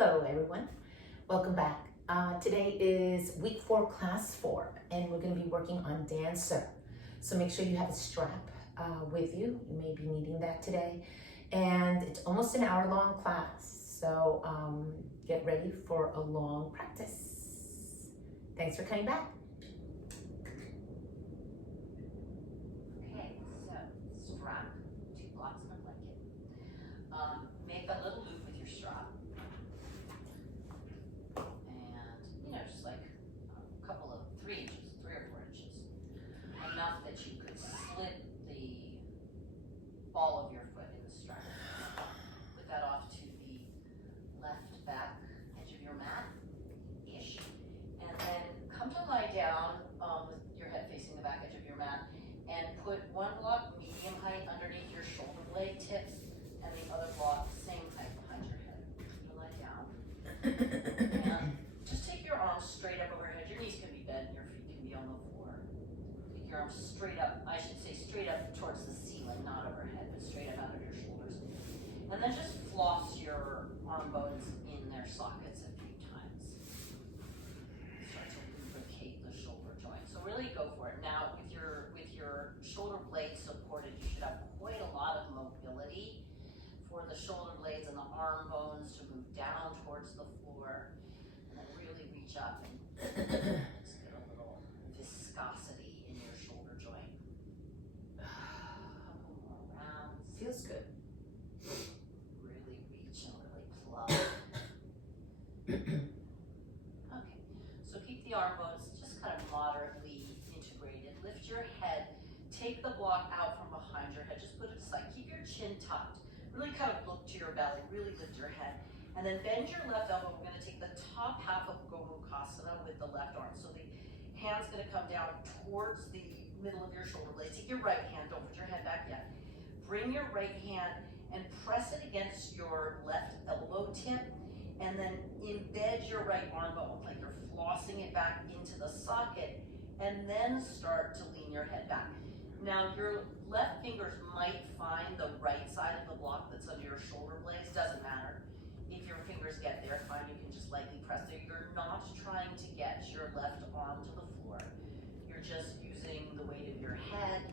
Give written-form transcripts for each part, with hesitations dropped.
Hello everyone, welcome back. Today is week 4, class 4, and we're going to be working on dancer. So make sure you have a strap with you. You may be needing that today. And it's almost an hour-long class, so get ready for a long practice. Thanks for coming back. Okay, so strap, 2 blocks and a blanket. Make a little loop with your strap. And, just like a couple of 3 inches, 3 or 4 inches. Enough that you could slip the ball of your foot in the strap. Put that off to the left back edge of your mat-ish. And then come to lie down with your head facing the back edge of your mat and put 1 block medium height underneath your shoulder blade tips and the other block same height behind your head. You lie down. And just take your arms straight up overhead. Your knees can be bent, your feet can be on the floor. Take your arms straight up, I should say straight up towards the ceiling, not overhead, but straight up out of your shoulders. And then just floss your arm bones in their sockets a few times. Start to lubricate the shoulder joint. So really go for it. Now with your shoulder blades supported, you should have quite a lot of mobility for the shoulder blades and the arm bones to move down towards the floor. And then really reach up and just get a little viscosity in your shoulder joint. A couple more rounds. Feels good. Really reach and really plug. Okay, so keep the arm bones just kind of moderately integrated. Lift your head, take the block out from behind your head, just put it aside. Keep your chin tucked. Really kind of look to your belly, really lift your head. And then bend your left elbow. We're going to take the top half of Gomukhasana with the left arm. So the hand's going to come down towards the middle of your shoulder blade. Take your right hand, don't put your head back yet. Bring your right hand and press it against your left elbow tip. And then embed your right arm bone, like you're flossing it back into the socket. And then start to lean your head back. Now your left fingers might find the right side of the block that's under your shoulder blades, doesn't matter. If your fingers get there, fine, you can just lightly press there. You're not trying to get your left arm to the floor. You're just using the weight of your head,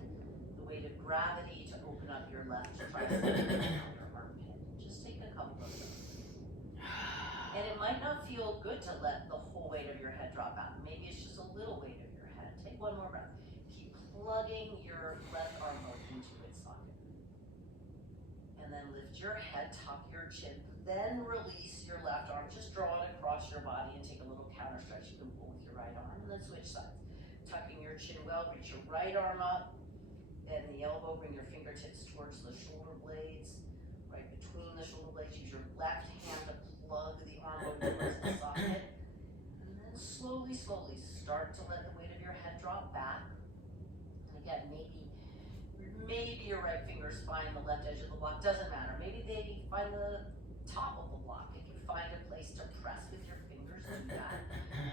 the weight of gravity to open up your left tricep and your armpit. Just take a couple of those. And it might not feel good to let the whole weight of your head drop out. Maybe it's just a little weight of your head. Take 1 more breath. Plugging your left arm bone into its socket. And then lift your head, tuck your chin, then release your left arm. Just draw it across your body and take a little counter stretch. You can pull with your right arm and then switch sides. Tucking your chin well, reach your right arm up, bend the elbow, bring your fingertips towards the shoulder blades, right between the shoulder blades. Use your left hand to plug the arm bone towards the socket. And then slowly start to let the weight of your head drop back. Again, maybe your right fingers find the left edge of the block, doesn't matter. Maybe they find the top of the block. If you find a place to press with your fingers, do that.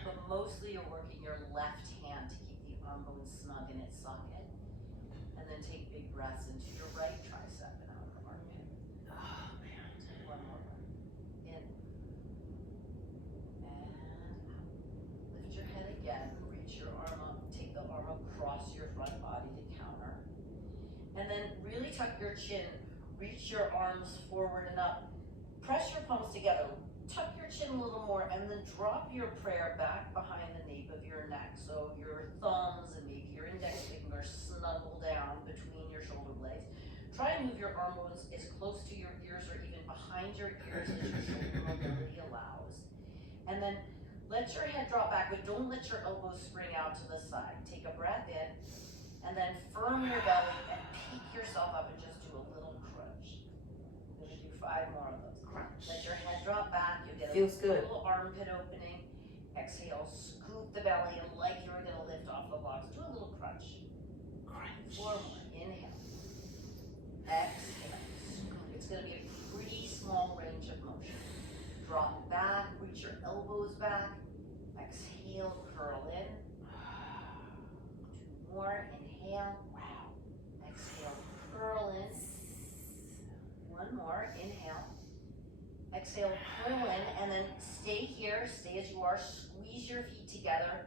But mostly you're working your left hand to keep the arm bone snug in its socket. And then take big breaths into your right tricep and out of the armpit. Oh man. Take 1 more breath. In. And out. Lift your head again. Reach your arm up. Take the arm across your front body to counter. And then really tuck your chin. Reach your arms forward and up. Press your palms together. Tuck your chin a little more and then drop your prayer back behind the nape of your neck. So your thumbs and maybe your index fingers snuggle down between your shoulder blades. Try and move your arm bones as close to your ears or even behind your ears as your shoulder mobility allows. And then let your head drop back, but don't let your elbows spring out to the side. Take a breath in, and then firm your belly and pick yourself up and just do a little crunch. I'm gonna do 5 more of those. Crunch. Let your head drop back, you get a Feels good. little armpit opening. Exhale, scoop the belly, and like you were gonna lift off the blocks, do a little crunch. Crunch. 4 more, inhale. Exhale, scoop. It's gonna be a pretty small range of motion. Drop back, reach your elbows back. Exhale, curl in. 2 more, inhale. Wow. Exhale, curl in. 1 more, inhale. Exhale, curl in, and then stay here, stay as you are, squeeze your feet together,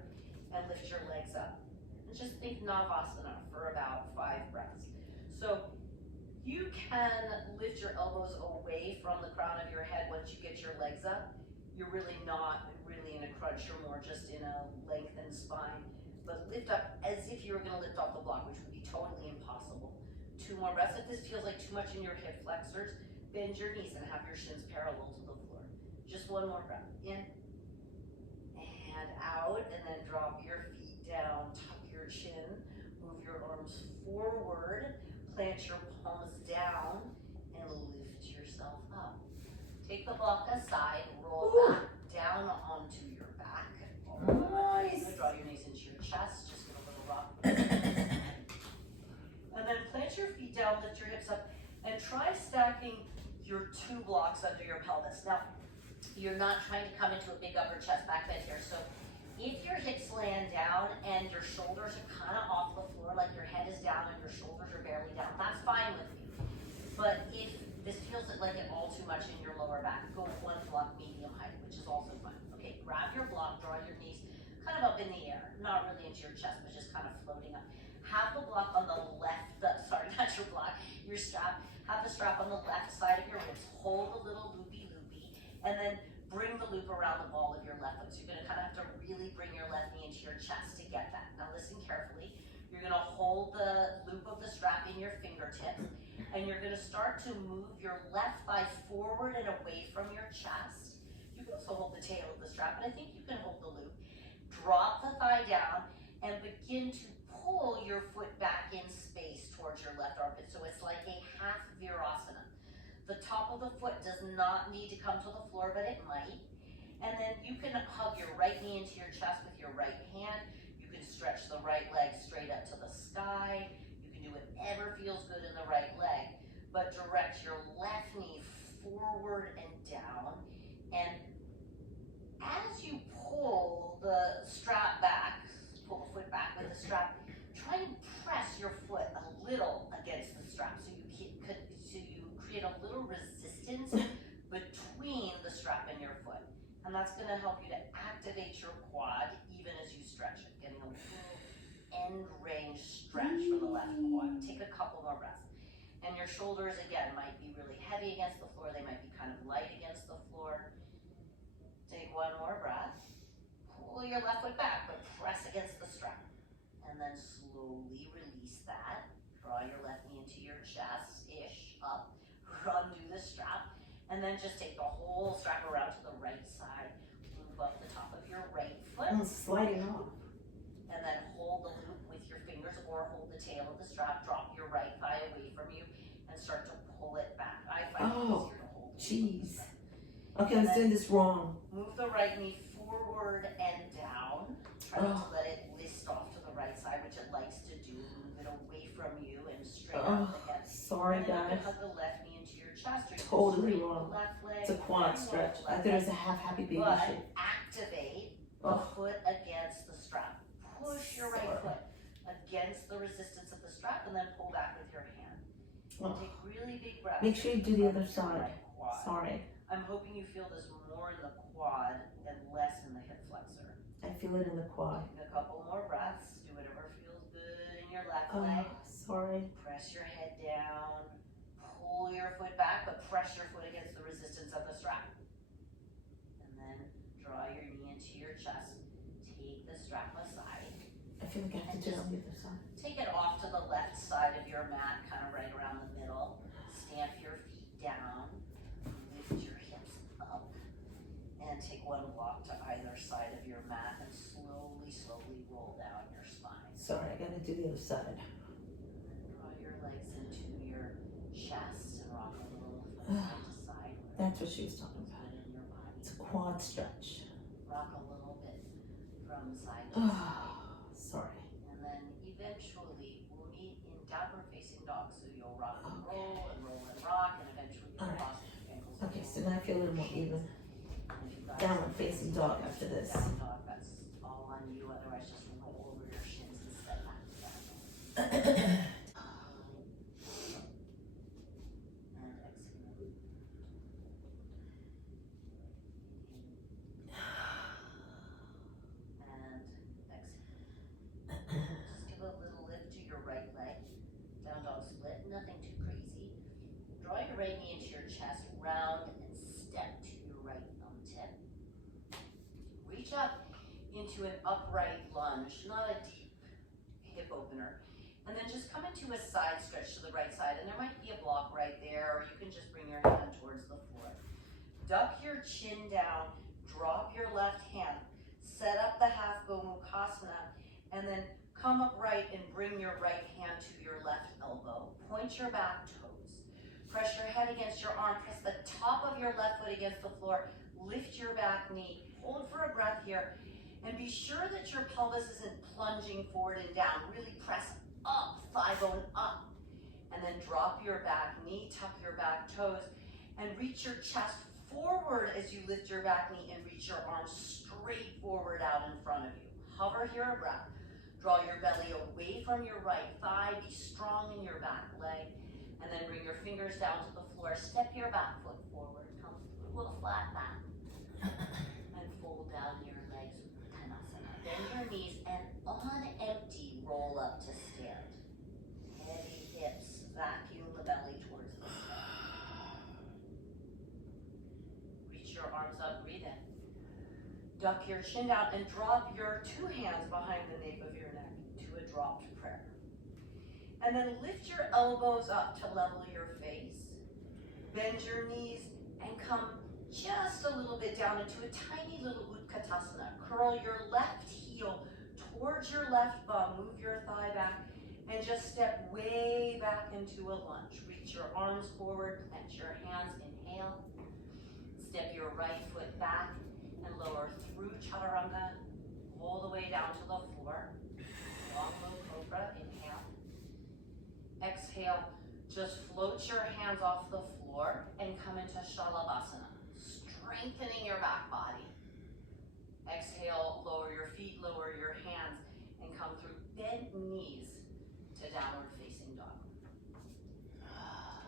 and lift your legs up. And just think Navasana for about 5 breaths. So you can lift your elbows away from the crown of your head once you get your legs up. You're really not really in a crunch, you're more just in a lengthened spine. But lift up as if you were gonna lift off the block, which would be totally impossible. 2 more breaths. If this feels like too much in your hip flexors, bend your knees and have your shins parallel to the floor. Just 1 more breath. In and out, and then drop your feet down, tuck your chin, move your arms forward, plant your palms down, and lift yourself up. Take the block aside, roll back down onto your back. Nice. Draw your knees into your chest, just get a little rock. And then plant your feet down, lift your hips up, and try stacking your 2 blocks under your pelvis. Now, you're not trying to come into a big upper chest back bend here. So if your hips land down and your shoulders are kind of off the floor, like your head is down and your shoulders are barely down, that's fine with me. But if this feels like it all too much in your lower back, go 1 block medium height, which is also fine. Okay, grab your block, draw your knees kind of up in the air, not really into your chest, but just kind of floating up. Have the block on the left, sorry, not your block, your strap. Have the strap on the left side of your ribs. Hold a little loopy, and then bring the loop around the ball of your left foot. So you're gonna kind of have to really bring your left knee into your chest to get that. Now listen carefully. You're gonna hold the loop of the strap in your fingertips, and you're gonna start to move your left thigh forward and away from your chest. You can also hold the tail of the strap, but I think you can hold the loop. Drop the thigh down and begin to pull your foot back in space towards your left armpit. So it's like a half virasana. The top of the foot does not need to come to the floor, but it might. And then you can hug your right knee into your chest with your right hand. You can stretch the right leg straight up to the sky. You can do whatever feels good in the right leg, but direct your left knee forward and down. And as you pull the strap back, pull the foot back with the strap, try and press your foot a little against the strap so you create a little resistance between the strap and your foot. And that's gonna help you to activate your quad even as you stretch it, getting a little end range stretch for the left quad. Take a couple more breaths. And your shoulders, again, might be really heavy against the floor. They might be kind of light against the floor. Take 1 more breath. Pull your left foot back, but press against the strap. And then slowly release that. Draw your left knee into your chest-ish, up. Undo the strap. And then just take the whole strap around to the right side. Loop up the top of your right foot. And sliding off. And then hold the loop with your fingers or hold the tail of the strap. Drop your right thigh away from you and start to pull it back. I find it easier to hold. Jeez. Okay, I was doing this wrong. Move the right knee forward and down. Try not to let it list off to the right side, which it likes to do. Move it away from you and straight out the hip. Sorry, and then guys. you can hug the left knee into your chest. Or you Totally can wrong. the left leg. It's a quad stretch. I thought it was a half happy baby But shape. activate the foot against the strap. Push your right foot against the resistance of the strap and then pull back with your hand. Take really big breaths. Make sure you do the other side. Right quad. Sorry. I'm hoping you feel this more in the quad and less in the hip flexor. I feel it in the quad. Take a couple more breaths. Do whatever feels good in your left leg. Sorry. Press your head down. Pull your foot back, but press your foot against the resistance of the strap. And then draw your knee into your chest. Take the strap aside. I feel like I have to do it on the other side. Take it off to the left side of your mat, kind of right around the middle. Stamp your feet down. Lift your hips up. And take 1 block to either side of your mat and slowly roll down your spine. Sorry, I gotta do the other side. Draw your legs into your chest and rock a little from side to side. That's what she was talking about. In your body. It's a quad stretch. Rock a little bit from side to side. Sorry. And then eventually we'll meet in downward facing dog. So you'll rock and roll and rock, and eventually you'll cross your ankles. Okay, so now I feel a little more even. Downward facing dog after this. Down dog, that's all on you. Otherwise, just roll over your shins and step back to that. And exhale. up into an upright lunge, not a deep hip opener. And then just come into a side stretch to the right side, and there might be a block right there, or you can just bring your hand towards the floor. Duck your chin down, drop your left hand, set up the half Gomukhasana, and then come upright and bring your right hand to your left elbow. Point your back toes. Press your head against your arm, press the top of your left foot against the floor, lift your back knee, hold for a breath here, and be sure that your pelvis isn't plunging forward and down. Really press up, thigh bone up, and then drop your back knee, tuck your back toes, and reach your chest forward as you lift your back knee and reach your arms straight forward out in front of you. Hover here a breath. Draw your belly away from your right thigh, be strong in your back leg, and then bring your fingers down to the floor. Step your back foot forward, come through a flat back, and fold down your legs, Uttanasana. Bend your knees, and on empty, roll up to stand. Heavy hips, vacuum the belly towards the sky. Reach your arms up, breathe in. Duck your chin down and drop your two hands behind the nape of your neck to a dropped prayer. And then lift your elbows up to level your face. Bend your knees and come just a little bit down into a tiny little Utkatasana. Curl your left heel towards your left bum. Move your thigh back and just step way back into a lunge. Reach your arms forward, plant your hands, inhale. Step your right foot back and lower through Chaturanga, all the way down to the floor. Long low cobra, inhale. Exhale, just float your hands off the floor and come into Shalabhasana, strengthening your back body. Exhale, lower your feet, lower your hands, and come through bent knees to downward facing dog.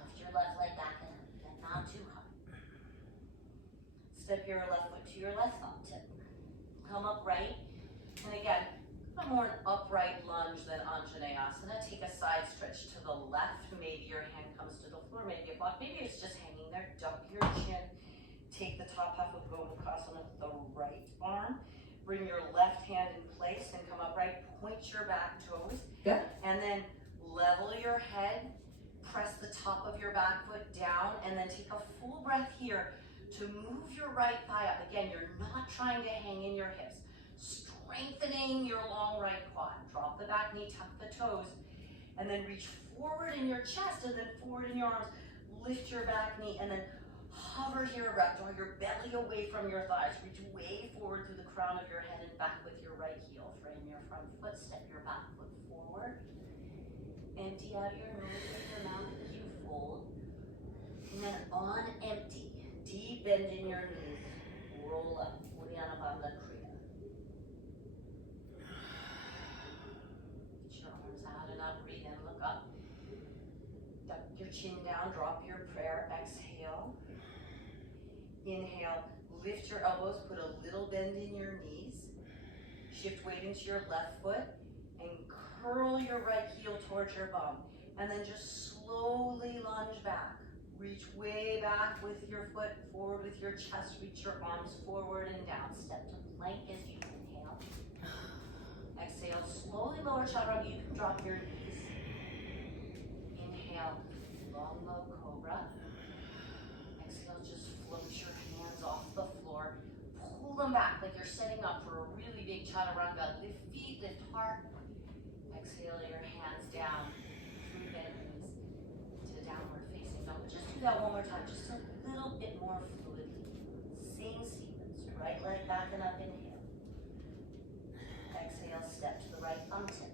Lift your left leg back and not too high. Step your left foot to your left thumb tip. Come upright, and again, more an upright lunge than Anjaneyasana. Take a side stretch to the left. Maybe your hand comes to the floor, maybe a block, maybe it's just hanging there. Duck your chin. Take the top half of Gomukhasana with the right arm. Bring your left hand in place and come upright. Point your back toes. Yeah. And then level your head. Press the top of your back foot down, and then take a full breath here to move your right thigh up. Again, you're not trying to hang in your hips. Strengthening your long right quad. Drop the back knee, tuck the toes, and then reach forward in your chest and then forward in your arms. Lift your back knee and then hover here a breath. Draw your belly away from your thighs. Reach way forward through the crown of your head and back with your right heel. Frame your front foot, step your back foot forward. Empty out your nose and your mouth as you fold. And then on empty, deep bend in your knees. Roll up. Uddiyana Bandha Kriya. Reach your arms out and up. Breathe in, look up. Duck your chin down, drop your prayer. Exhale. Inhale. Lift your elbows, put a little bend in your knees. Shift weight into your left foot and curl your right heel towards your bum. And then just slowly lunge back. Reach way back with your foot, forward with your chest. Reach your arms forward and down. Step to plank as you inhale. Exhale, slowly lower chaturanga. You can drop your knees. Inhale, long low cobra. Exhale, just float your hands off the floor. Pull them back like you're setting up for a really big chaturanga. Lift feet, lift heart. Exhale your hands down through bent knees to downward facing dog. Just do that one more time, just a little bit more fluidly. Same sequence. Right leg back and up, inhale. Exhale, step to the right thumb tip.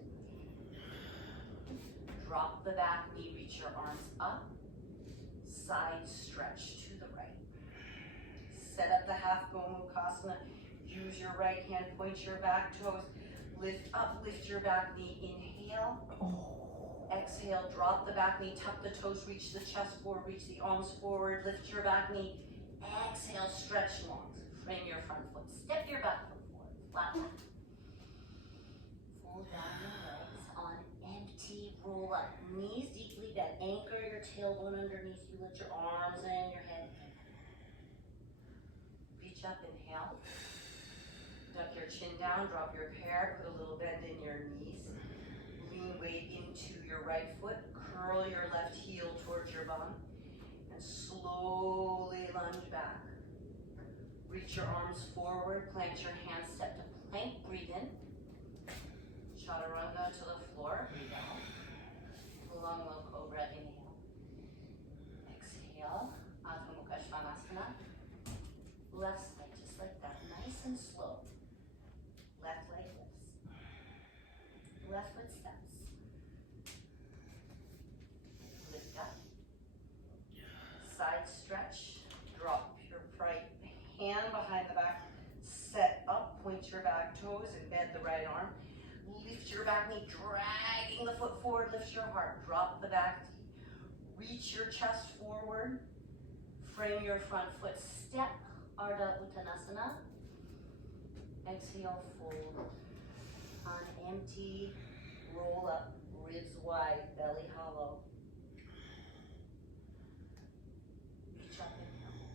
Drop the back knee, reach your arms up. Side stretch to the right. Set up the half Gomukhasana. Use your right hand, point your back toes. Lift up, lift your back knee. Inhale. Exhale, drop the back knee, tuck the toes, reach the chest forward, reach the arms forward, lift your back knee. Exhale, stretch longs. Frame your front foot. Step your back foot forward. Flat back. Fold down your legs on empty. Roll up. Knees deeply bent. Anchor your tailbone underneath you. Let your arms and your head. Reach up, inhale. Duck your chin down, drop your pear, put a little bend in your knees. Lean weight into your right foot, curl your left heel towards your bum, and slowly lunge back. Reach your arms forward, plant your hands, step to plank, breathe in. Chaturanga to the floor, breathe out. Long low cobra, inhale. Exhale, Adho Mukha Svanasana. Left side, just like that, nice and slow. Left leg lifts. Left foot steps. Lift up. Side stretch. Drop your right hand behind the back. Set up, point your back toes, embed the right arm. Lift your back knee, dragging the foot forward, lift your heart. Drop the back knee. Reach your chest forward. Frame your front foot. Step, Ardha Uttanasana. Exhale, fold. On empty, roll up, ribs wide, belly hollow. Reach up, inhale.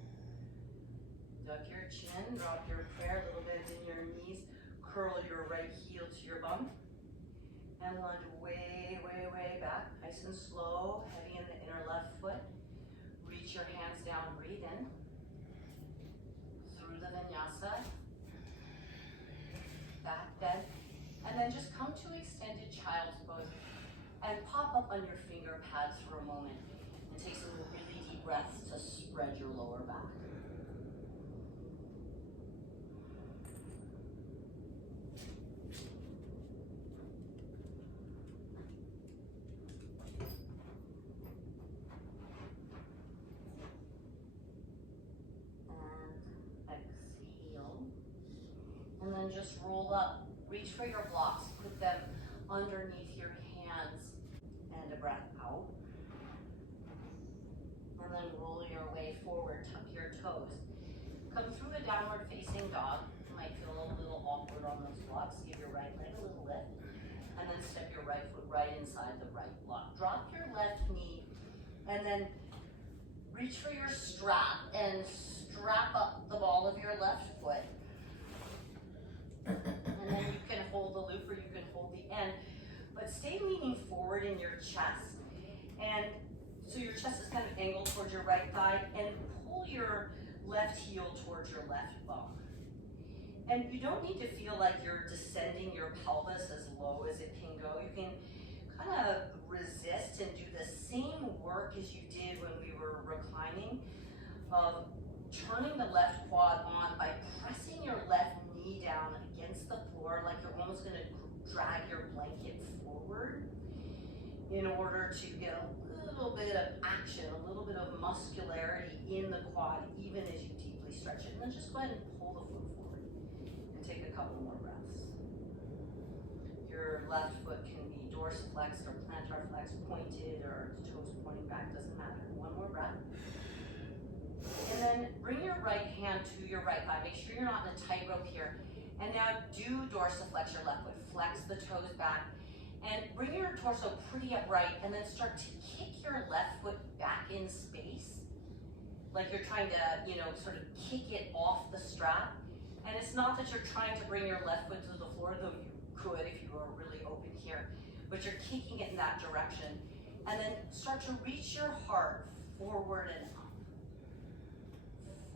Duck your chin, drop your prayer, little bend in your knees. Curl your right heel to your bum. And lunge way, way, way back. Nice and slow, heavy in the inner left foot. Reach your hands down, breathe in. Through the vinyasa. Back bend. And then just come to extended child's pose. And pop up on your finger pads for a moment. And take some really deep breaths to spread your lower back. And then just roll up, reach for your blocks, put them underneath your hands, and a breath out. And then roll your way forward, tuck your toes. Come through a downward facing dog. You might feel a little awkward on those blocks. Give your right leg a little lift. And then step your right foot right inside the right block. Drop your left knee, and then reach for your strap and strap up the ball of your left foot. And then you can hold the loop or you can hold the end, but stay leaning forward in your chest. And so your chest is kind of angled towards your right thigh, and pull your left heel towards your left bum. And you don't need to feel like you're descending your pelvis as low as it can go. You can kind of resist and do the same work as you did when we were reclining, of turning the left quad on by pressing your left knee down against the floor like you're almost going to drag your blanket forward in order to get a little bit of action, a little bit of muscularity in the quad, even as you deeply stretch it. And then just go ahead and pull the foot forward and take a couple more breaths. Your left foot can be dorsiflexed or plantar flexed, pointed, or toes pointing back, doesn't matter. One more breath. And then bring your right hand to your right thigh. Make sure you're not in a tightrope here. And now do dorsiflex your left foot. Flex the toes back. And bring your torso pretty upright, and then start to kick your left foot back in space. Like you're trying to, sort of kick it off the strap. And it's not that you're trying to bring your left foot to the floor, though you could if you were really open here. But you're kicking it in that direction. And then start to reach your heart forward and up.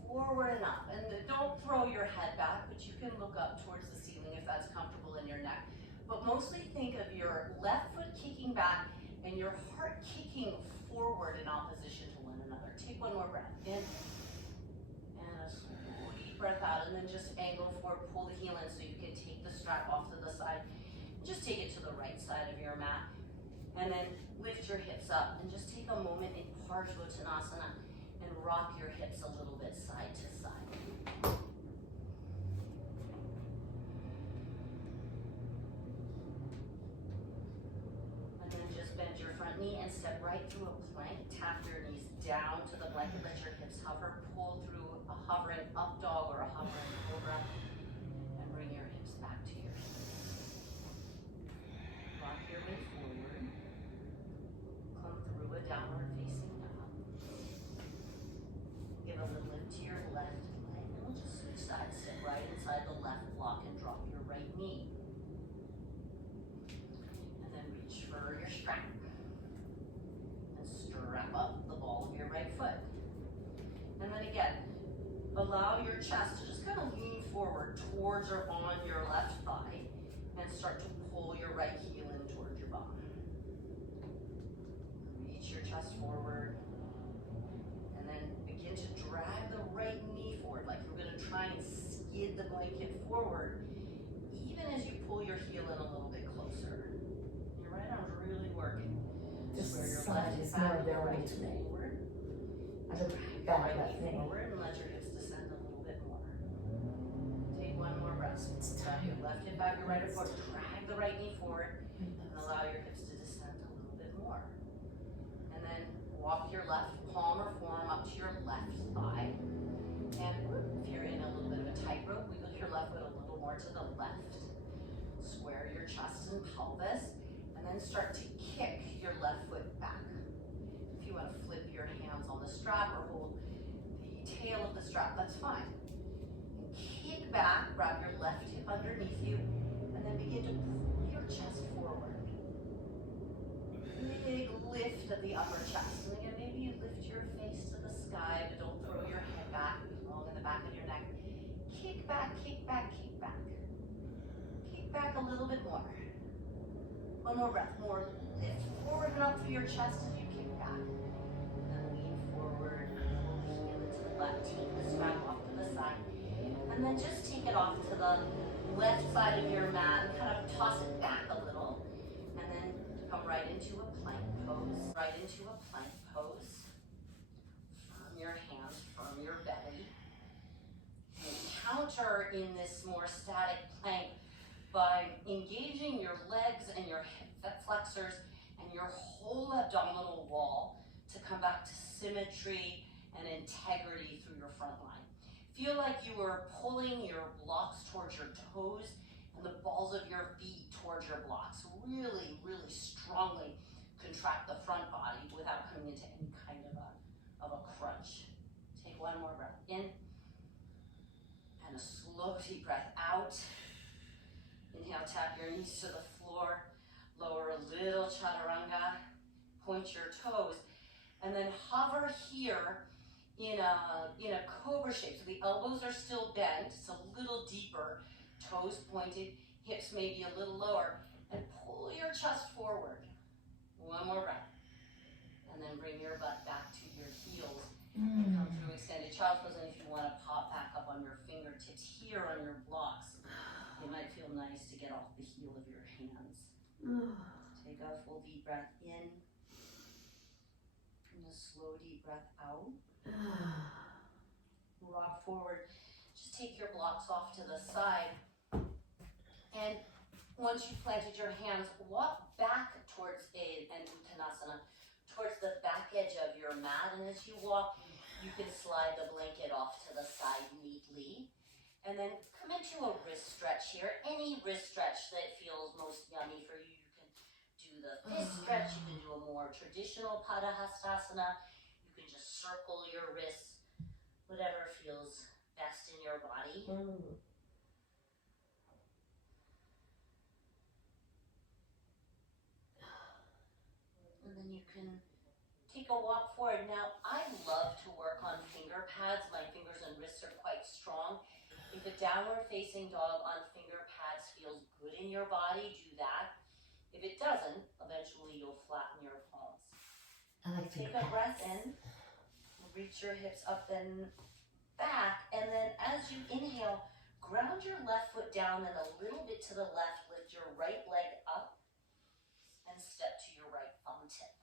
Forward and up. And don't throw your head back, but you can look up towards the ceiling if that's comfortable in your neck. But mostly think of your left foot kicking back and your heart kicking forward in opposition to one another. Take one more breath in. And a slow deep breath out. And then just angle forward, pull the heel in so you can take the strap off to the side. Just take it to the right side of your mat. And then lift your hips up. And just take a moment in Parsvottanasana and rock your hips a little bit side to side. And then just bend your front knee and step right through a plank. Tap your knees down to the blanket, let your hips hover. Pull through a hovering up dog or a hovering cobra. And bring your hips back to your feet. Rock your way forward. Come through a downward facing dog. Give a little lift to your left leg, and we'll just switch sides. Sit right inside the left block and chest to just kind of lean forward towards or on your left thigh and start to pull your right heel in towards your bum. Reach your chest forward and then begin to drag the right knee forward like you're going to try and skid the blanket forward even as you pull your heel in a little bit closer. Your right arm's really working. This Square your side left is hip more back, your right available to me. forward. I look Drag back your left right knee. knee forward and let your hips descend a little bit more. Take one more breath. It's Drag your tired. left hip back, your right hip forward. Drag the right knee forward and allow your hips to descend a little bit more. And then walk your left palm or forearm up to your left thigh. And if you're in a little bit of a tightrope, wiggle your left foot a little more to the left. Square your chest and pelvis, and then start to kick your left foot back. If you want to flip your hands on the strap or hold the tail of the strap, that's fine. And kick back, grab your left hip underneath you, and then begin to pull your chest forward. Big lift of the upper chest. And again, maybe you lift your face to the sky, but don't throw your head back, long in the back of your neck. Kick back, kick back, kick back. Kick back a little bit more. One more breath, more lift forward and up through your chest as you kick back. And then lean forward, pull the heel into the left, take the strap off to the side. And then just take it off to the left side of your mat and kind of toss it back a little. And then come right into a plank pose. Right into a plank pose. Firm your hands, firm your belly. And counter in this more static plank by engaging your legs and your hip flexors and your whole abdominal wall to come back to symmetry and integrity through your front line. Feel like you are pulling your blocks towards your toes and the balls of your feet towards your blocks. Really, really strongly contract the front body without coming into any kind of a crunch. Take one more breath in and a slow deep breath out. Inhale, tap your knees to the floor, lower a little chaturanga, point your toes, and then hover here in a cobra shape. So the elbows are still bent, it's a little deeper, toes pointed, hips maybe a little lower, and pull your chest forward. One more breath. And then bring your butt back to your heels and come through extended child's pose. And if you want to pop back up on your fingertips here on your blocks, it might feel nice to get off the heel of your hands. Take a full deep breath in and a slow deep breath out. Rock forward. Just take your blocks off to the side. And once you've planted your hands, walk back towards an Uttanasana, towards the back edge of your mat. And as you walk, you can slide the blanket off to the side neatly. And then come into a wrist stretch here. Any wrist stretch that feels most yummy for you. You can do the fist stretch. You can do a more traditional Padahastasana. You can just circle your wrists. Whatever feels best in your body. And then you can take a walk forward. Now, I love to work on finger pads. My fingers and wrists are quite strong. If a downward facing dog on finger pads feels good in your body, do that. If it doesn't, eventually you'll flatten your palms. I like Take a breath in, reach your hips up and back, and then as you inhale, ground your left foot down and a little bit to the left, lift your right leg up, and step to your right thumb tip.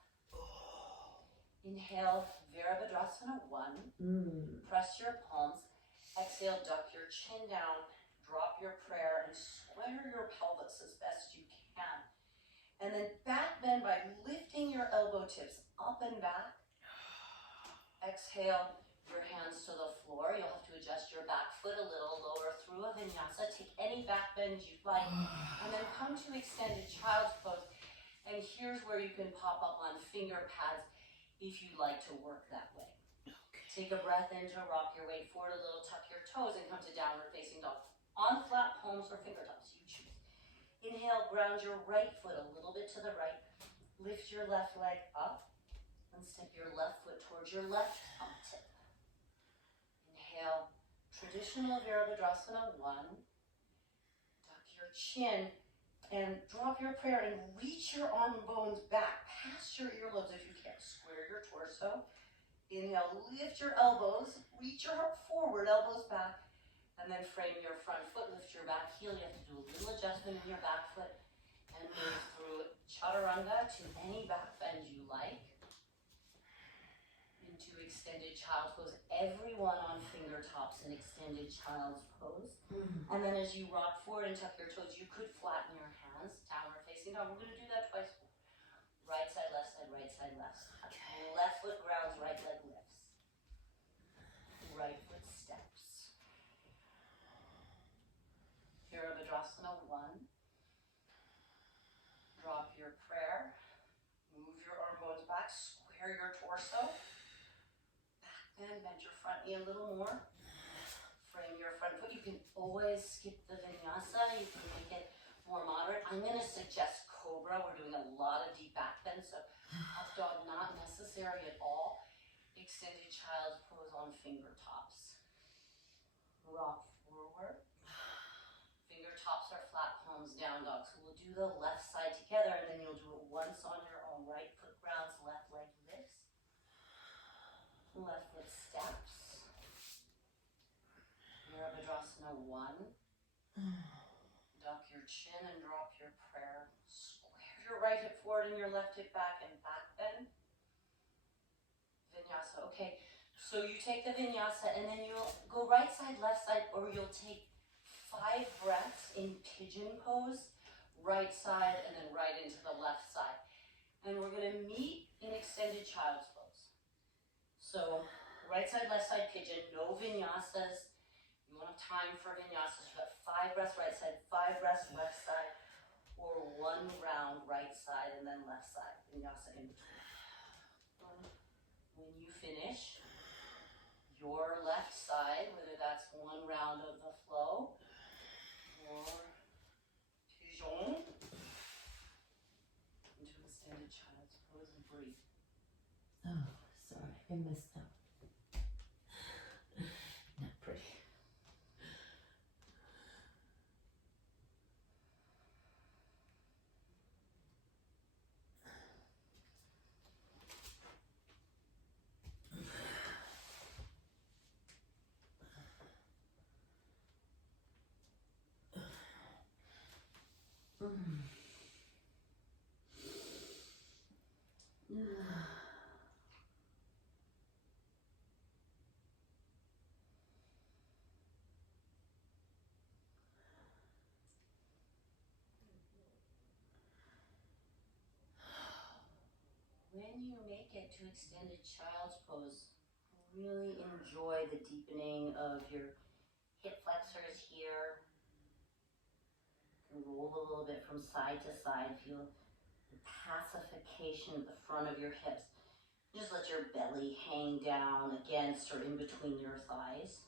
Inhale, Virabhadrasana 1, press your palms. Exhale, duck your chin down, drop your prayer, and square your pelvis as best you can. And then back bend by lifting your elbow tips up and back. Exhale, your hands to the floor. You'll have to adjust your back foot a little, lower through a vinyasa. Take any back bend you'd like. And then come to extended child's pose. And here's where you can pop up on finger pads if you like to work that way. Take a breath in to rock your weight forward a little, tuck your toes, and come to downward facing dog. On flat palms or fingertips, you choose. Inhale, ground your right foot a little bit to the right. Lift your left leg up and step your left foot towards your left thumb tip. Inhale, Traditional Virabhadrasana 1. Duck your chin and drop your prayer and reach your arm bones back past your earlobes if you can. Square your torso. Inhale, lift your elbows, reach your heart forward, elbows back, and then frame your front foot, lift your back heel. You have to do a little adjustment in your back foot and move through chaturanga to any back bend you like. Into extended child's pose. Everyone on fingertops in extended child's pose. And then as you rock forward and tuck your toes, you could flatten your hands, downward facing dog. We're going to do that twice. Right side, left side, right side, left side. Left foot grounds, right leg lifts. Right foot steps. Virabhadrasana 1. Drop your prayer. Move your arm bones back. Square your torso. Back bend, bend your front knee a little more. Frame your front foot. You can always skip the vinyasa. You can make it more moderate. I'm going to suggest cobra. We're doing a lot of deep back bend, so up dog not necessary at all. Extended child's pose on fingertops. Rock forward. Fingertops are flat, palms down dog. So we'll do the left side together, and then you'll do it once on your own. Right foot grounds, left leg lifts. Left foot steps. Virabhadrasana 1. Duck your chin and drop your prayer. Square your right hip forward and your left hip back and back bend. Vinyasa. Okay, so you take the vinyasa and then you'll go right side, left side, or you'll take 5 breaths in pigeon pose, right side and then right into the left side. And we're going to meet in extended child's pose. So right side, left side, pigeon, no vinyasas. You won't have time for vinyasas. You have 5 breaths right side, 5 breaths left side, or 1 round right side and then left side. Vinyasa in between. When you finish, your left side, whether that's 1 round of the flow or pigeon, into extended child's pose and breathe. Oh, sorry, I messed up. Not pretty. When you make it to extended child's pose, really enjoy the deepening of your hip flexors here. You can roll a little bit from side to side. Feel the pacification at the front of your hips. Just let your belly hang down against or in between your thighs.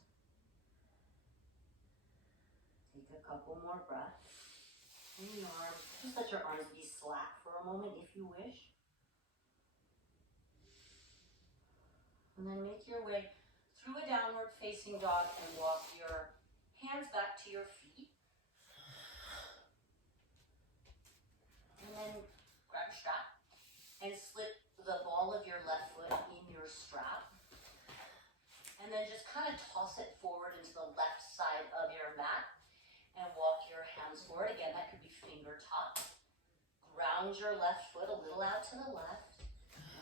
Take a couple more breaths. And your arms, just let your arms be slack for a moment if you wish. And then make your way through a downward facing dog and walk your hands back to your feet. And then grab a strap and slip the ball of your left foot in your strap. And then just kind of toss it forward into the left side of your mat and walk your hands forward. Again, that could be finger top. Ground your left foot a little out to the left.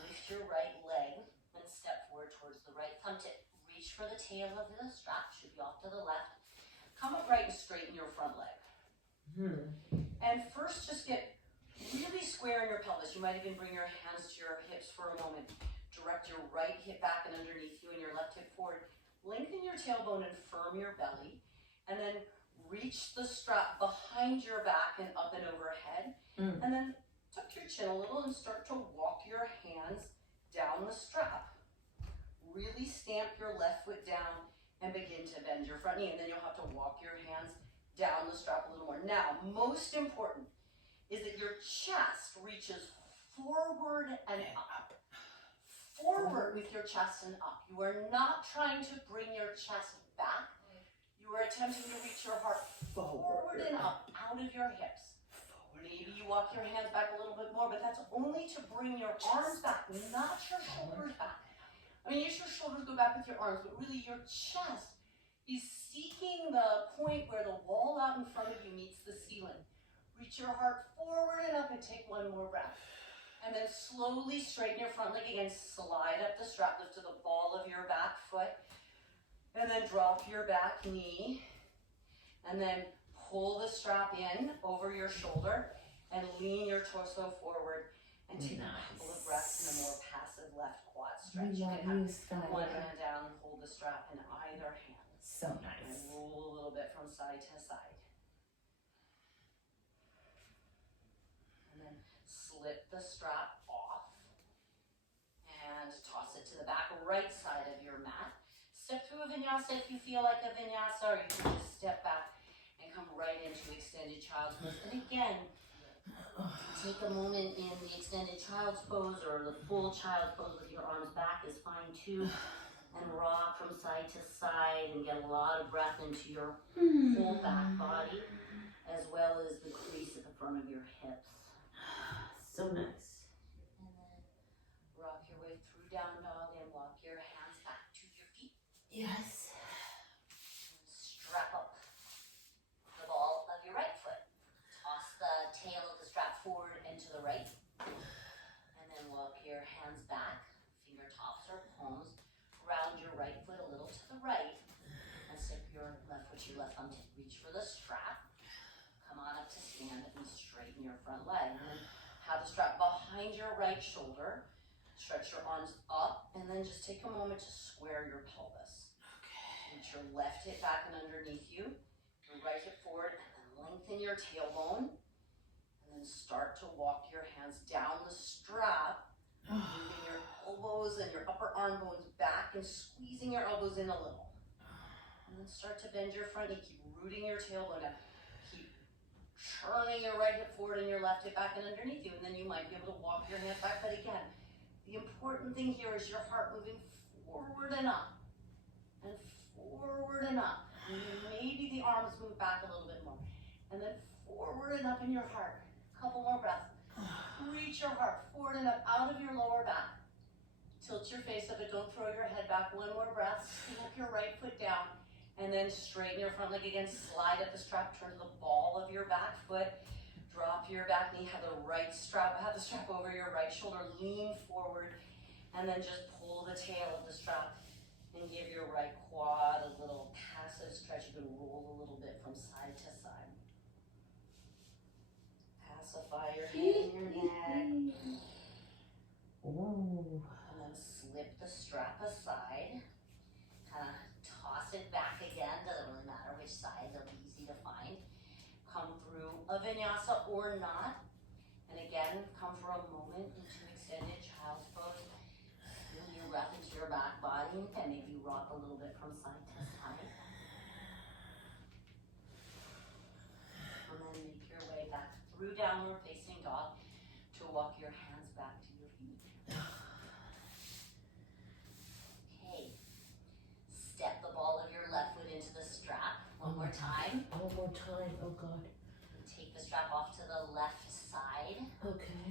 Lift your right leg and step forward towards the right thumb tip. Reach for the tail of the strap, should be off to the left. Come upright and straighten your front leg. And first just get really square in your pelvis. You might even bring your hands to your hips for a moment. Direct your right hip back and underneath you and your left hip forward. Lengthen your tailbone and firm your belly. And then reach the strap behind your back and up and overhead. And then tuck your chin a little and start to walk your hands down the strap. Really stamp your left foot down and begin to bend your front knee. And then you'll have to walk your hands down the strap a little more. Now, most important is that your chest reaches forward and up. Forward with your chest and up. You are not trying to bring your chest back. You are attempting to reach your heart forward and up, out of your hips. Maybe you walk your hands back a little bit more, but that's only to bring your arms back, not your shoulders back. I mean, yes, your shoulders go back with your arms, but really your chest is seeking the point where the wall out in front of you meets the ceiling. Reach your heart forward and up and take one more breath. And then slowly straighten your front leg again, slide up the strap, lift to the ball of your back foot, and then drop your back knee, and then pull the strap in over your shoulder and lean your torso forward and take a couple of breaths in a more passive left quad stretch. You can have one hand down and hold the strap in either hand. So nice. And roll a little bit from side to side. And then slip the strap off and toss it to the back right side of your mat. Step through a vinyasa if you feel like a vinyasa, or you can just step back and come right into extended child's pose. And again, take a moment in the extended child's pose or the full child's pose with your arms back is fine too. And rock from side to side and get a lot of breath into your whole back body, as well as the crease at the front of your hips. So nice. And then rock your way through down dog and walk your hands back to your feet. Yes. Strap up the ball of your right foot. Toss the tail of the strap forward and to the right. And then walk your hands back, finger tops or palms. Round your right foot a little to the right. And stick your left foot to your left thumb to reach for the strap. Come on up to stand and straighten your front leg. And then have the strap behind your right shoulder. Stretch your arms up and then just take a moment to square your pelvis. Reach your left hip back and underneath you, your right hip forward, and then lengthen your tailbone. And then start to walk your hands down the strap, moving your elbows and your upper arm bones back and squeezing your elbows in a little. And then start to bend your front knee, keep rooting your tailbone up. Keep churning your right hip forward and your left hip back and underneath you, and then you might be able to walk your hands back. But again, the important thing here is your heart moving forward and up. And forward and up. And maybe the arms move back a little bit more. And then forward and up in your heart. Couple more breaths. Reach your heart forward and up out of your lower back. Tilt your face up, but don't throw your head back. One more breath. Scoop your right foot down. And then straighten your front leg again. Slide up the strap. Turn to the ball of your back foot. Drop your back knee. Have the strap over your right shoulder. Lean forward. And then just pull the tail of the strap. And give your right quad a little passive stretch. You can roll a little bit from side to side. Pacify your head and your neck. Ooh. And then slip the strap aside. Kind of toss it back again. Doesn't really matter which side. They'll be easy to find. Come through a vinyasa or not. And again, come for a moment into extended child's pose. Feel your breath into your back body and maybe rock a little bit from side to side. And then make your way back through downward facing dog to walk your hands back to your feet. Okay. Step the ball of your left foot into the strap. One more time. One more time. Oh God. Take the strap off to the left side. Okay.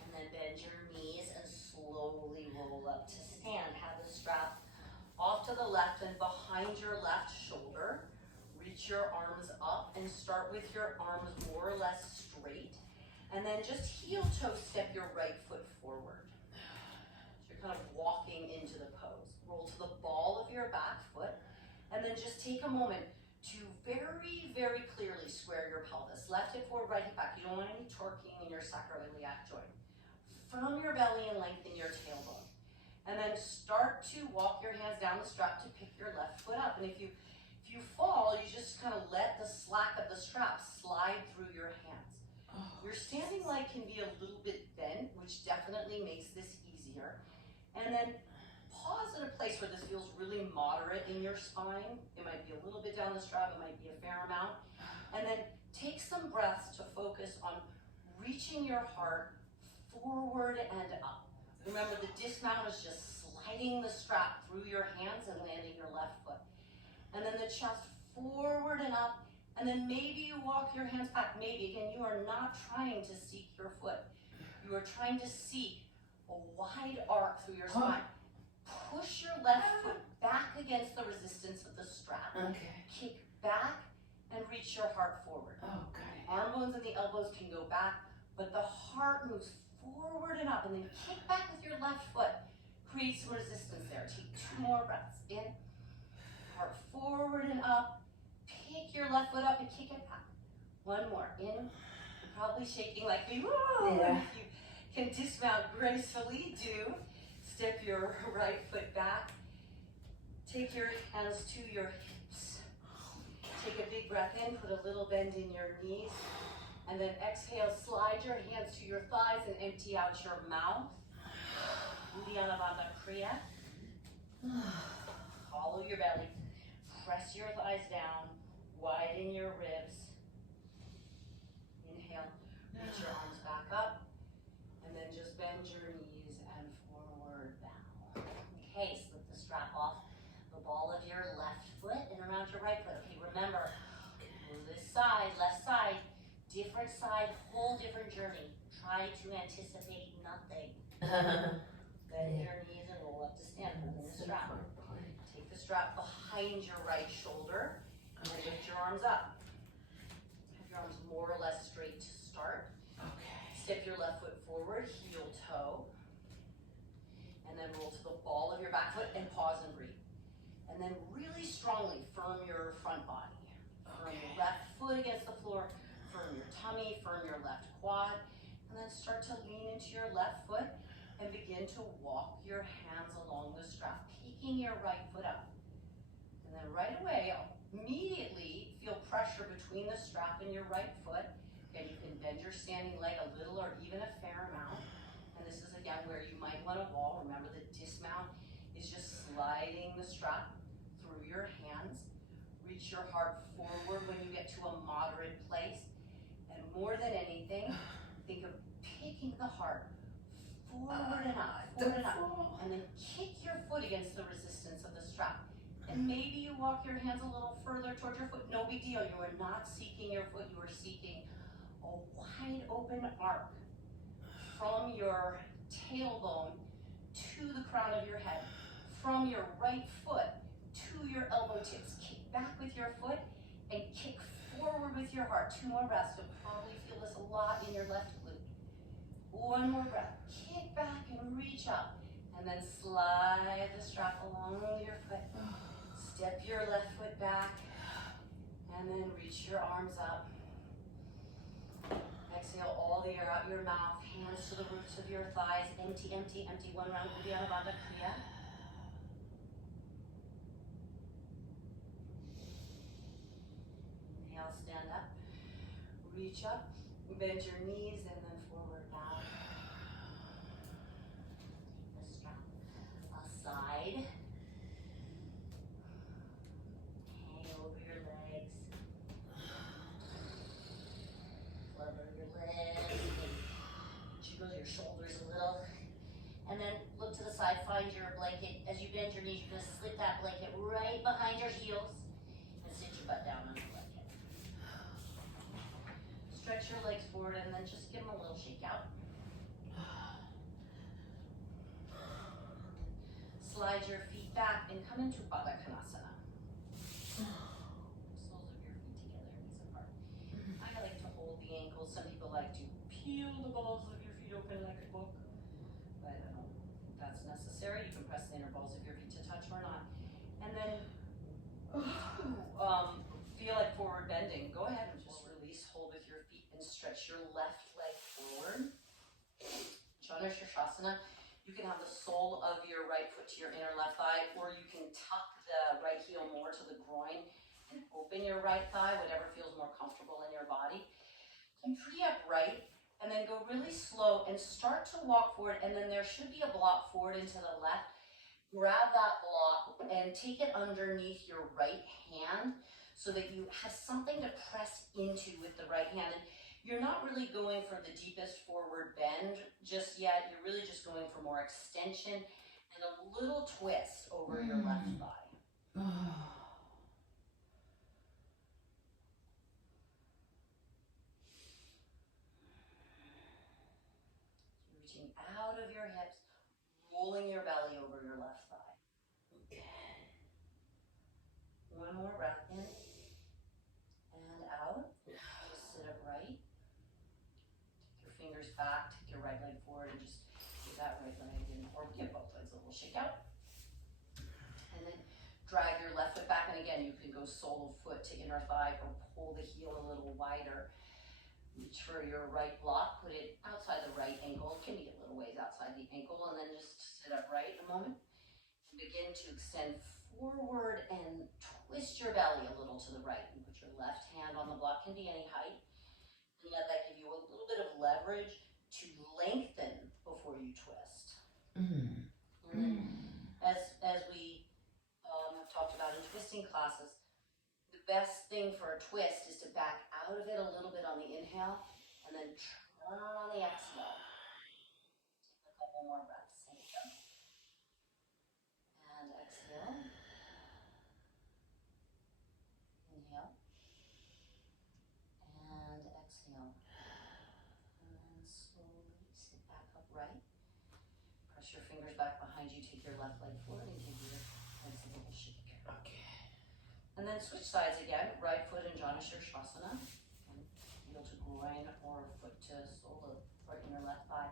And then bend your knees and slowly roll up to stand. Have the strap off to the left and behind your left shoulder. Reach your arms up and start with your arms more or less straight. And then just heel toe step your right foot forward. So you're kind of walking into the pose. Roll to the ball of your back foot. And then just take a moment to very, very clearly square your pelvis. Left hip forward, right hip back. You don't want any torquing in your sacroiliac joint. Firm your belly and lengthen your tailbone. And then start to walk your hands down the strap to pick your left foot up. And if you fall, you just kind of let the slack of the strap slide through your hands. Your standing leg can be a little bit bent, which definitely makes this easier. And then pause at a place where this feels really moderate in your spine. It might be a little bit down the strap, it might be a fair amount. And then take some breaths to focus on reaching your heart forward and up. Remember, the dismount is just sliding the strap through your hands and landing your left foot. And then the chest forward and up. And then maybe you walk your hands back. Maybe, again, you are not trying to seek your foot. You are trying to seek a wide arc through your spine. Push your left foot back against the resistance of the strap. Okay. Kick back and reach your heart forward. Okay. Arm bones and the elbows can go back, but the heart moves forward and up. And then kick back with your left foot. Create some resistance there. Take 2 more breaths. In. Heart forward and up. Pick your left foot up and kick it back. 1 more. In. You're probably shaking like me. Whoa! Yeah. If you can dismount gracefully, do. Step your right foot back. Take your hands to your hips. Take a big breath in. Put a little bend in your knees. And then exhale. Slide your hands to your thighs and empty out your mouth. Uddiyana Bandha Kriya. Follow your belly. Press your thighs down. Widen your ribs. Inhale. Reach your arms back up. And then just bend your knees and forward bow. Okay, slip the strap off the ball of your left foot and around your right foot. Okay, remember, this side, left side, different side, whole different journey. Try to anticipate nothing. Bend your knees and roll up to stand. Holding the strap. Take the strap behind your right shoulder and lift your arms up. Have your arms more or less straight to start. Okay. Step your left foot forward, heel toe. And then roll to the ball of your back foot and pause and breathe. And then really strongly firm your front body. Firm your left foot against the floor. Firm your tummy, firm your left quad. And then start to lean into your left foot and begin to walk your hands along the strap, picking your right foot up. And then right away, immediately feel pressure between the strap and your right foot. And you can bend your standing leg a little or even a fair amount. And this is again where you might want to wall. Remember, the dismount is just sliding the strap through your hands. Reach your heart forward when you get to a moderate place. And more than anything, think of picking the heart forward and up, and then kick your foot against the resistance of the strap. And maybe you walk your hands a little further towards your foot. No big deal. You are not seeking your foot. You are seeking a wide open arc from your tailbone to the crown of your head, from your right foot to your elbow tips. Kick back with your foot and kick forward with your heart. 2 more breaths. You'll probably feel this a lot in your left glute. 1 more breath. Kick back and reach up. And then slide the strap along your foot. Step your left foot back. And then reach your arms up. Exhale all the air out your mouth. Hands to the roots of your thighs. Empty, empty, empty. 1 round. Uddiyana Bandha Kriya. Inhale, stand up. Reach up. Bend your knees and then forward bow. The strap aside. Hang over your legs. Flutter your legs. Jiggle your shoulders a little. And then look to the side, find your blanket. As you bend your knees, you're going to slip that blanket right behind your heels and sit your butt down on the blanket. Stretch your legs forward and then just give them a little shake out. Slide your feet back and come into Baddha Konasana. Soles of your feet together, knees apart. I like to hold the ankles. Some people like to peel the balls of your feet open like a book. But I don't think that's necessary. You can press the inner balls of your feet to touch or not. And then feel like forward bending. Go ahead and just release, hold with your feet and stretch your left leg forward. Chandrashirshasana. You can have the sole of your right foot to your inner left thigh, or you can tuck the right heel more to the groin and open your right thigh, whatever feels more comfortable in your body. Keep pretty upright, and then go really slow and start to walk forward, and then there should be a block forward and to the left. Grab that block and take it underneath your right hand so that you have something to press into with the right hand. And you're not really going for the deepest forward bend just yet. You're really just going for more extension and a little twist over your left thigh. back, take your right leg forward and just give that right leg in, or give both legs a little shake out. And then drag your left foot back, and again, you can go sole of foot to inner thigh or pull the heel a little wider. Reach for your right block, put it outside the right ankle, it can be a little ways outside the ankle, and then just sit upright a moment. Begin to extend forward and twist your belly a little to the right, and put your left hand on the block, can be any height, and let that give you a little bit of leverage to lengthen before you twist. And then, as we have talked about in twisting classes, the best thing for a twist is to back out of it a little bit on the inhale, and then turn on the exhale. Take a couple more breaths. Here we go. And exhale. Inhale. And exhale. And then slowly sit back upright. Press your fingers back behind you. Take your left leg forward and give your legs a little shake. Okay. And then switch sides again. Right foot in Janu Sirsasana. Heel to groin or foot to sole of right in your left thigh.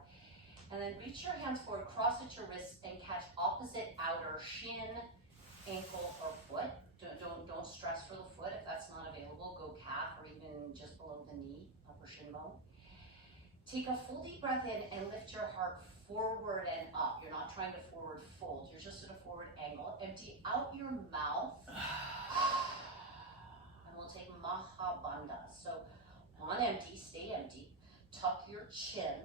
And then reach your hands forward, cross at your wrists, and catch opposite outer shin, ankle, or foot. Don't stress for the foot. If that's not available, go calf or even just below the knee, upper shin bone. Take a full deep breath in and lift your heart forward and up. You're not trying to forward fold. You're just at a forward angle. Empty out your mouth. And we'll take Mahabandha. So on empty, stay empty. Tuck your chin.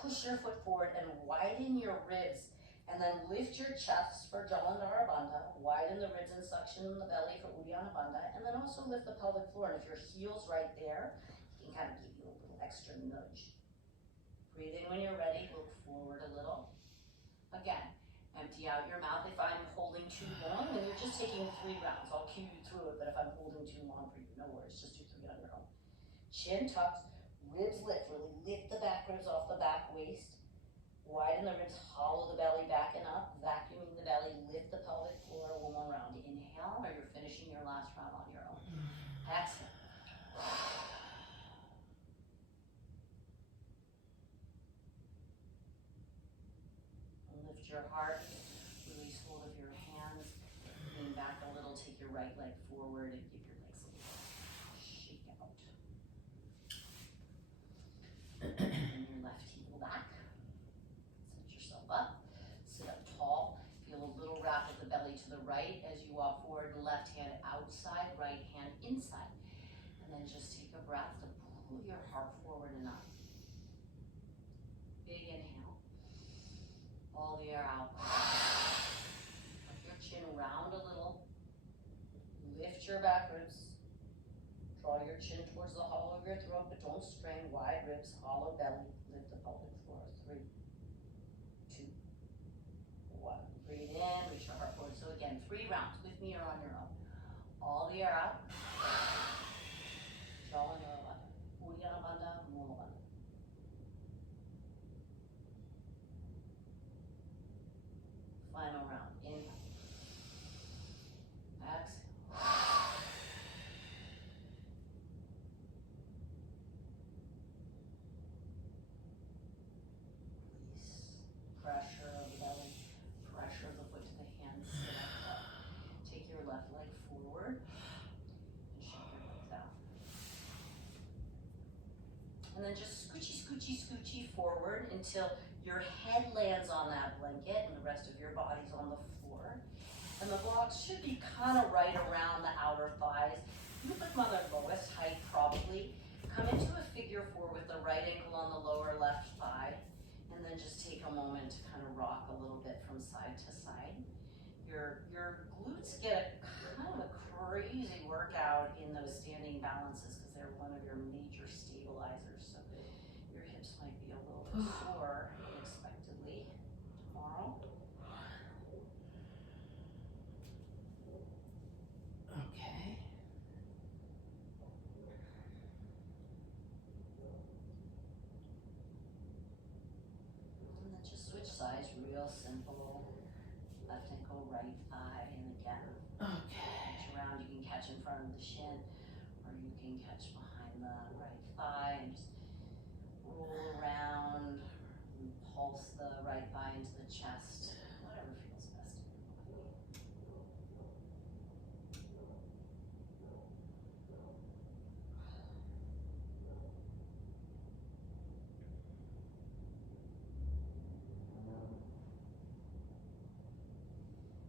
Push your foot forward and widen your ribs, and then lift your chest for Jalandhara Bandha, widen the ribs and suction in the belly for Uddiyana Bandha, and then also lift the pelvic floor. And if your heel's right there, it can kind of give you a little extra nudge. Breathe in when you're ready, look forward a little. Again, empty out your mouth. If I'm holding too long, then you're just taking 3 rounds. I'll cue you through it, but if I'm holding too long for you, no worries, just do 3 on your own. Chin tucks. Ribs lift, really lift the back ribs off the back waist. Widen the ribs, hollow the belly back and up, vacuuming the belly, lift the pelvic floor. 1 more round. Inhale, or you're finishing your last round on your own. Exhale. Lift your heart, release hold of your hands, lean back a little, take your right leg forward and give your legs a little shake out. And your left heel back. Set yourself up. Sit up tall. Feel a little wrap of the belly to the right as you walk forward. Left hand outside, right hand inside. And then just take a breath to pull your heart forward and up. Big inhale. All the air out. Let your chin round a little. Lift your back ribs. Draw your chin towards the hollow of your throat, but don't strain. Wide ribs, hollow belly. Lift the pelvic floor. 3, 2, 1. Breathe in, reach your heart forward. So again, 3 rounds with me or on your own. All the air out. Jalandhara Bandha. Uddiyana Bandha, Mula Bandha. Final round. Inhale. Exhale. Release pressure of the belly, pressure of the foot to the hands. Sit up. Take your left leg forward and shake your legs out. And then just scoochie, scoochie, scoochie forward until your head lands on that blanket and the rest of your body's on the floor. And the blocks should be kind of right around the outer thighs. You put them on their lowest height probably. Come into a figure 4 with the right ankle on the lower left thigh. And then just take a moment to kind of rock a little bit from side to side. Your glutes get a kind of a crazy workout in those standing balances because they're one of your major stabilizers. So your hips might be a little bit sore unexpectedly tomorrow. Okay. And then just switch sides, real simple. Left ankle, right thigh, and again. Okay. Catch around, you can catch in front of the shin, or you can catch behind the right thigh and just roll around, and pulse the right thigh into the chest, whatever feels best.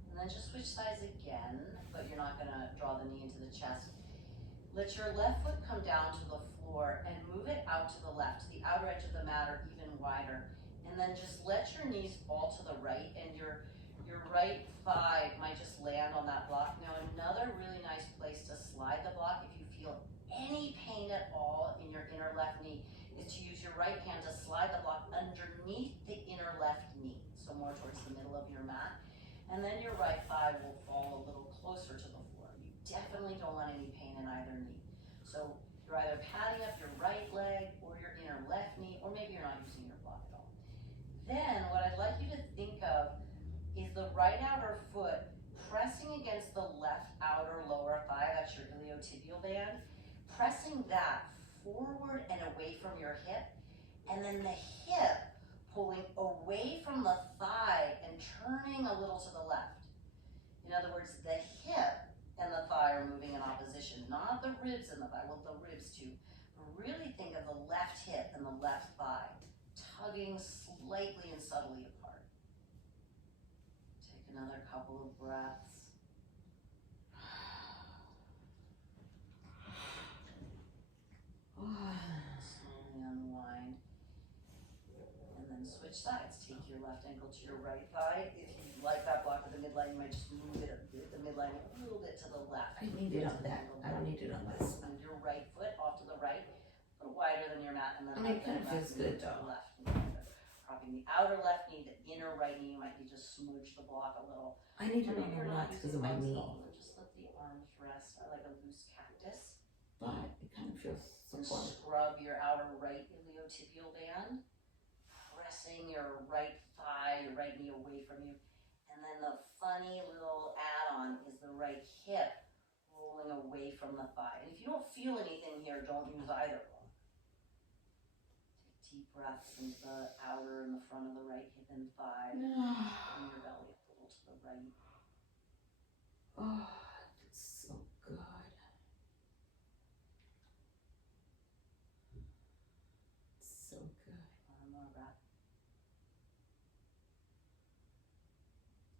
And then just switch sides again, but you're not gonna draw the knee into the chest. Let your left foot come down to the floor and move it out to the left, to the outer edge of the mat or even wider. And then just let your knees fall to the right and your right thigh might just land on that block. Now another really nice place to slide the block if you feel any pain at all in your inner left knee is to use your right hand to slide the block underneath the inner left knee, so more towards the middle of your mat. And then your right thigh will fall a little closer to the floor. You definitely don't want any pain in either knee. So you're either padding up your right leg or your inner left knee, or maybe you're not using your block at all. Then what I'd like you to think of is the right outer foot pressing against the left outer lower thigh, that's your iliotibial band, pressing that forward and away from your hip, and then the hip pulling away from the thigh and turning a little to the left. In other words, the hip and the thigh are moving in opposition, not the ribs and the thigh, well, the ribs too. But really think of the left hip and the left thigh tugging slightly and subtly apart. Take another couple of breaths. Slowly unwind. And then switch sides. Take your left ankle to your right thigh. If you like that block at the midline, you might just move it a bit, the midline a little bit to the left. I need it on that. I don't need it on this. Move your right foot off to the right, a little wider than your mat, and then It kind of feels good though. Left. Propping the outer left knee, the inner right knee, you might need to smooch the block a little. I need it on the left because of my knee. Just let the arms rest. I like a loose cactus. But it kind of feels supportive. Scrub your outer right iliotibial band, pressing your right thigh, your right knee away from you. And then the funny little add-on is the right hip rolling away from the thigh. And if you don't feel anything here, don't use either one. Take deep breaths into the outer and the front of the right hip and thigh. Bring your belly up a little to the right. Oh, it's so good. It's so good. One more breath.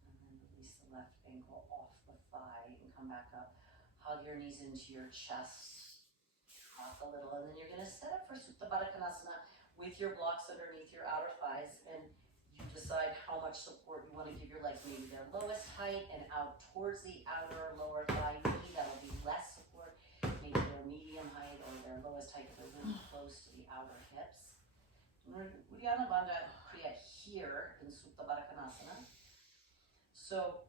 And then release the left ankle off the thigh and come back up. Hug your knees into your chest. Rock a little. And then you're going to set up for Supta Baddha Konasana with your blocks underneath your outer thighs. And you decide how much support you want to give your legs. Maybe their lowest height and out towards the outer lower thigh knee. That'll be less support. Maybe their medium height or their lowest height if they're really close to the outer hips. Uddiyana Bandha Kriya here in Supta Baddha Konasana. So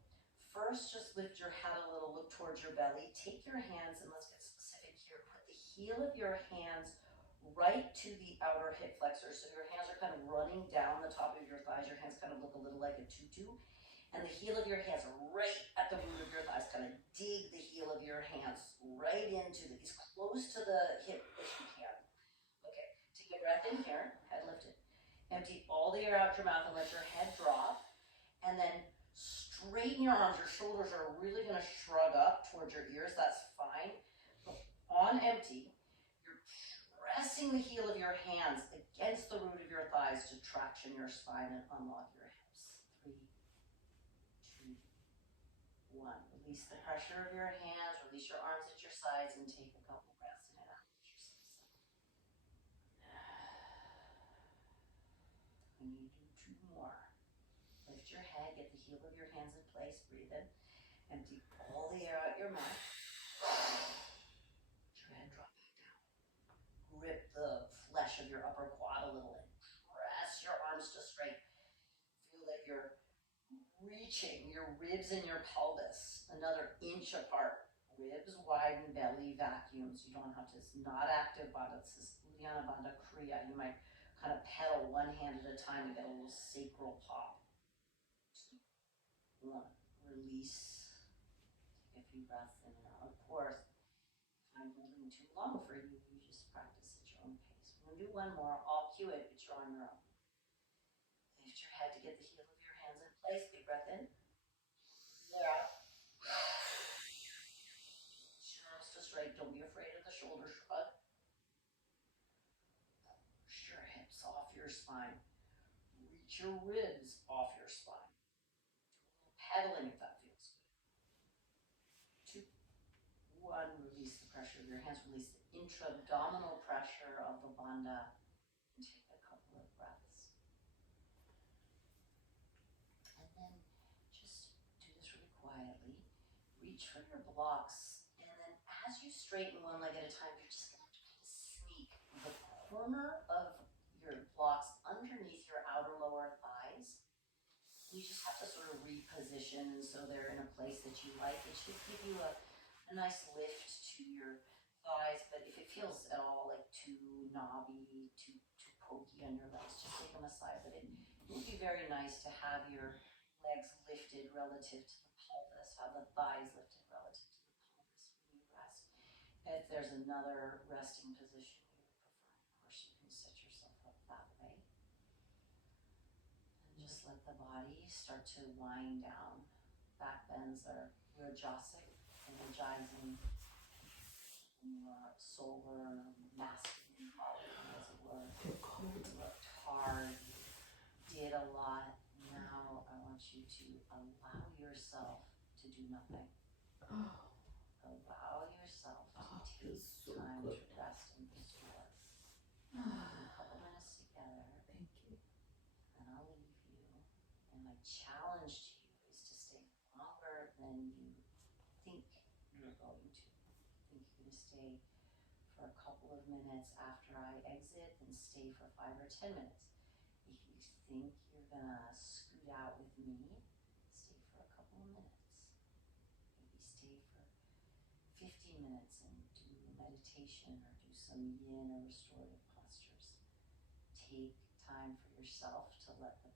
first, just lift your head a little, look towards your belly. Take your hands, and let's get specific here. Put the heel of your hands right to the outer hip flexors. So your hands are kind of running down the top of your thighs. Your hands kind of look a little like a tutu. And the heel of your hands are right at the root of your thighs. Kind of dig the heel of your hands right into as close to the hip as you can. Okay, take a breath in here, head lifted. Empty all the air out your mouth and let your head drop. And then straighten your arms. Your shoulders are really going to shrug up towards your ears. That's fine. But on empty, you're pressing the heel of your hands against the root of your thighs to traction your spine and unlock your hips. 3, 2, 1. Release the pressure of your hands. Release your arms at your sides and take a couple breaths in and out. We need to do 2 more. Lift your head, get the heel of your hands in place, breathe in. Empty all the air out your mouth. Let your head drop back down. Grip the flesh of your upper quad a little and press your arms to straight. Feel that you're reaching your ribs and your pelvis another inch apart. Ribs widen, belly vacuums. You don't have to, it's not active bandha, this is Uddiyana Bandha Kriya. You might kind of pedal one hand at a time to get a little sacral pop. 2, 1, release. Take a few breaths in and out. Of course, if I'm holding too long for you, you just practice at your own pace. We'll do one more. I'll cue it, but you're on your own. Lift your head to get the heel of your hands in place. Big breath in. Yeah. Arms to straight. Don't be afraid of the shoulder shrug. Push your hips off your spine. Reach your ribs off your spine. Do a little pedaling if that feels good. 2, 1. Release the pressure of your hands. Release the intra-abdominal pressure of the bandha. And take a couple of breaths. And then just do this really quietly. Reach for your blocks. And then as you straighten one leg at a time, you're just going to sneak the corner of your blocks underneath your outer lower thighs. You just have to sort of reposition so they're in a place that you like. It should give you a nice lift to your thighs, but if it feels at all like too knobby, too pokey on your legs, just take them aside. But it would be very nice to have your legs lifted relative to the pelvis, have the thighs lifted relative to the pelvis when you rest. If there's another resting position you would prefer, of course you can set yourself up that way. And just let the body start to wind down. Back bends are rajasic, energizing, more solar, masculine quality, as it were. Worked hard, did a lot. Now I want you to allow yourself to do nothing. Allow yourself to take time to rest and restore. A couple minutes together. Thank you. And I'll leave you. And my challenge to you is to stay longer than you think you're going to. Think you're going to stay for a couple of minutes after I exit, and stay for 5 or 10 minutes. If you think you're going to scoot out with me, stay for a couple of minutes. Maybe stay for 15 minutes and do meditation or do some yin or restorative postures. Take time for yourself to let the